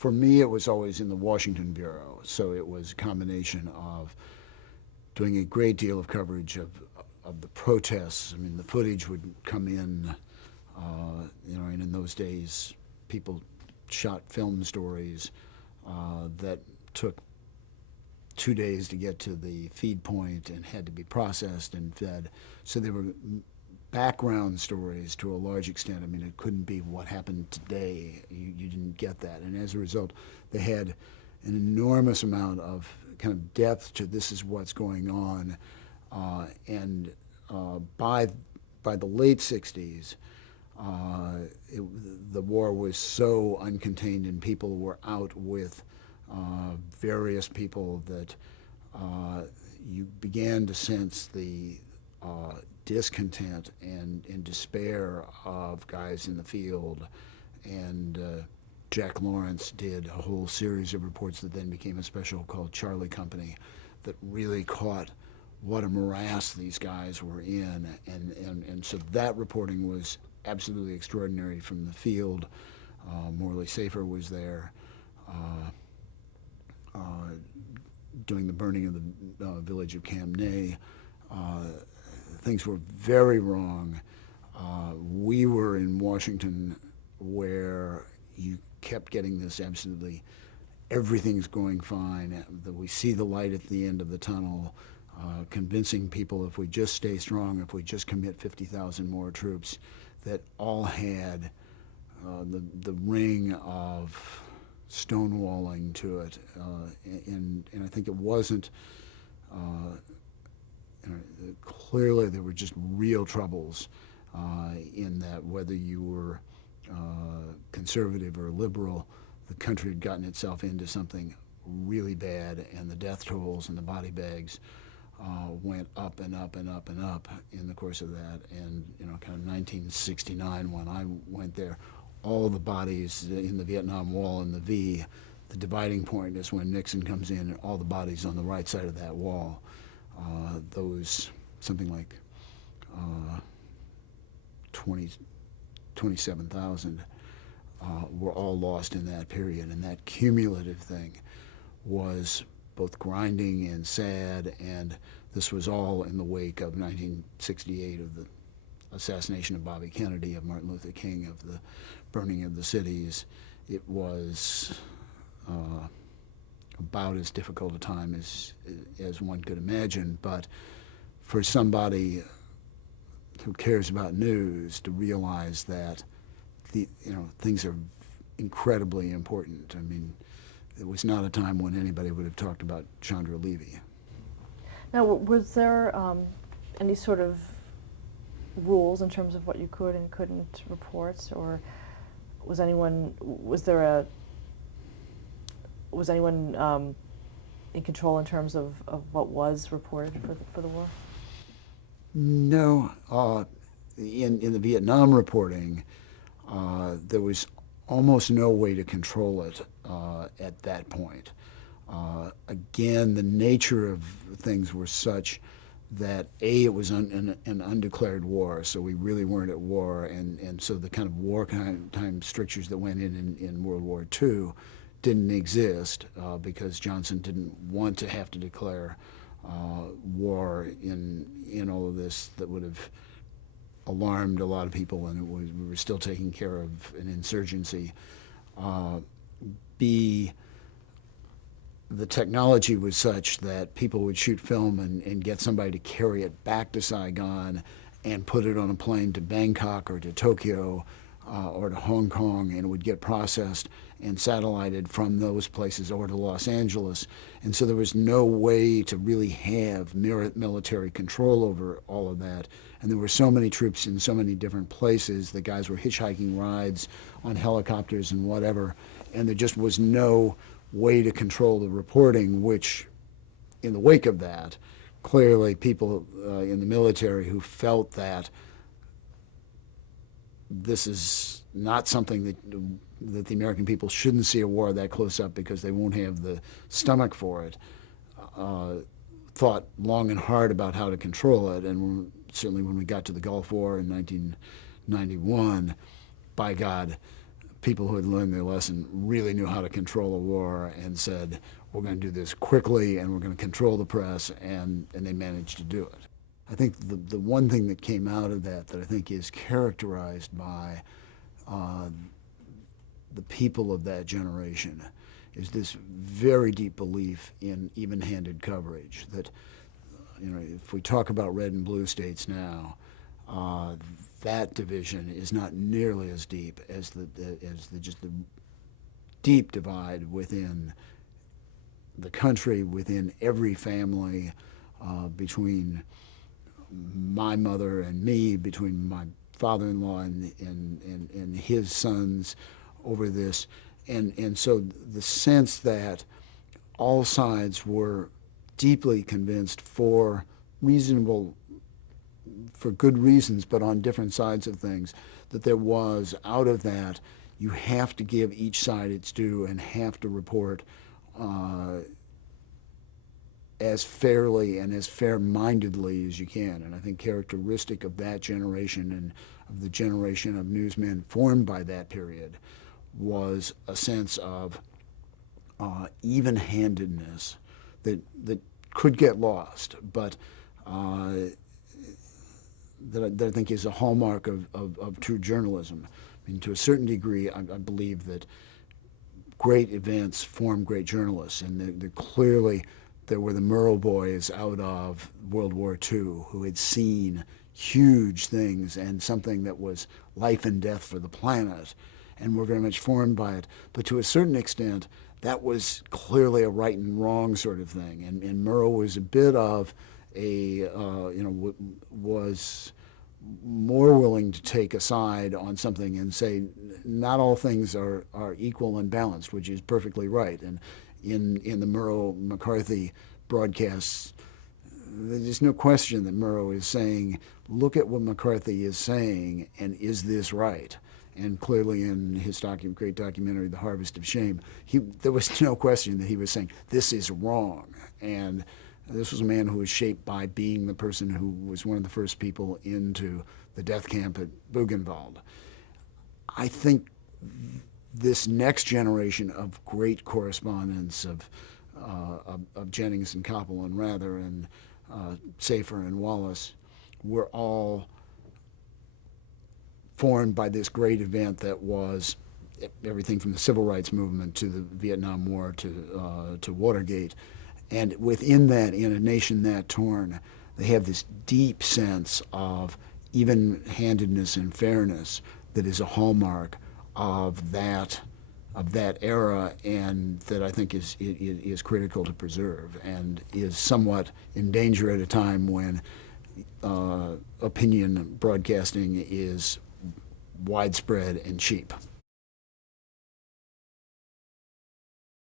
For me, it was always in the Washington Bureau, so it was a combination of doing a great deal of coverage of the protests. I mean, the footage would come in, and in those days, people shot film stories that took 2 days to get to the feed point and had to be processed and fed. So they were background stories to a large extent. I mean, it couldn't be what happened today. You didn't get that. And as a result, they had an enormous amount of kind of depth to this is what's going on. And by the late 60s, the war was so uncontained and people were out with various people that you began to sense the discontent and despair of guys in the field. And Jack Lawrence did a whole series of reports that then became a special called Charlie Company that really caught what a morass these guys were in. And so that reporting was absolutely extraordinary from the field. Morley Safer was there doing the burning of the village of Camnay. Things were very wrong. We were in Washington where you kept getting this absolutely everything's going fine, that we see the light at the end of the tunnel, convincing people if we just stay strong, if we just commit 50,000 more troops, that all had the ring of stonewalling to it. And I think it wasn't, clearly there were just real troubles in that whether you were conservative or liberal, the country had gotten itself into something really bad, and the death tolls and the body bags went up and up and up and up in the course of that. And kind of 1969 when I went there, all the bodies in the Vietnam Wall and the V, the dividing point is when Nixon comes in and all the bodies on the right side of that wall. Those something like 27,000 were all lost in that period, and that cumulative thing was both grinding and sad, and this was all in the wake of 1968, of the assassination of Bobby Kennedy, of Martin Luther King, of the burning of the cities. It was about as difficult a time as one could imagine, but for somebody who cares about news to realize that things are incredibly important. I mean, it was not a time when anybody would have talked about Chandra Levy. Now, was there any sort of rules in terms of what you could and couldn't report, or was anyone in control in terms of what was reported for the war? No. In the Vietnam reporting, there was almost no way to control it at that point. Again, the nature of things were such that it was an undeclared war, so we really weren't at war, and so the kind of wartime strictures that went in World War II didn't exist because Johnson didn't want to have to declare war in all of this that would have alarmed a lot of people, and we were still taking care of an insurgency. B, the technology was such that people would shoot film and get somebody to carry it back to Saigon and put it on a plane to Bangkok or to Tokyo or to Hong Kong, and it would get processed and satellited from those places or to Los Angeles. And so there was no way to really have military control over all of that. And there were so many troops in so many different places. The guys were hitchhiking rides on helicopters and whatever, and there just was no way to control the reporting, which in the wake of that, clearly people in the military who felt that this is not something that the American people shouldn't see a war that close up because they won't have the stomach for it, thought long and hard about how to control it. And certainly when we got to the Gulf War in 1991, by God, people who had learned their lesson really knew how to control a war and said, we're going to do this quickly and we're going to control the press, and they managed to do it. I think the one thing that came out of that I think is characterized by the people of that generation is this very deep belief in even-handed coverage. That, if we talk about red and blue states now, that division is not nearly as deep as just the deep divide within the country, within every family, between my mother and me, between my father-in-law and his sons over this. And so the sense that all sides were deeply convinced for good reasons, but on different sides of things, that there was, out of that, you have to give each side its due and have to report as fairly and as fair-mindedly as you can. And I think characteristic of that generation and of the generation of newsmen formed by that period was a sense of even-handedness that could get lost, but that I think is a hallmark of true journalism. I mean, to a certain degree, I believe that great events form great journalists, and they're clearly, there were the Murrow boys out of World War II who had seen huge things and something that was life and death for the planet, and were very much formed by it. But to a certain extent, that was clearly a right and wrong sort of thing. And Murrow was a bit of was more willing to take a side on something and say, not all things are equal and balanced, which is perfectly right. And in the Murrow-McCarthy broadcasts, there's no question that Murrow is saying, look at what McCarthy is saying, and is this right? And clearly in his great documentary, The Harvest of Shame, there was no question that he was saying, this is wrong. And this was a man who was shaped by being the person who was one of the first people into the death camp at Buchenwald. I think this next generation of great correspondents of Jennings and Koppel and Rather and Safer and Wallace were all formed by this great event that was everything from the civil rights movement to the Vietnam War to Watergate. And within that, in a nation that torn, they have this deep sense of even-handedness and fairness that is a hallmark of that era, and that I think is critical to preserve, and is somewhat in danger at a time when opinion broadcasting is widespread and cheap.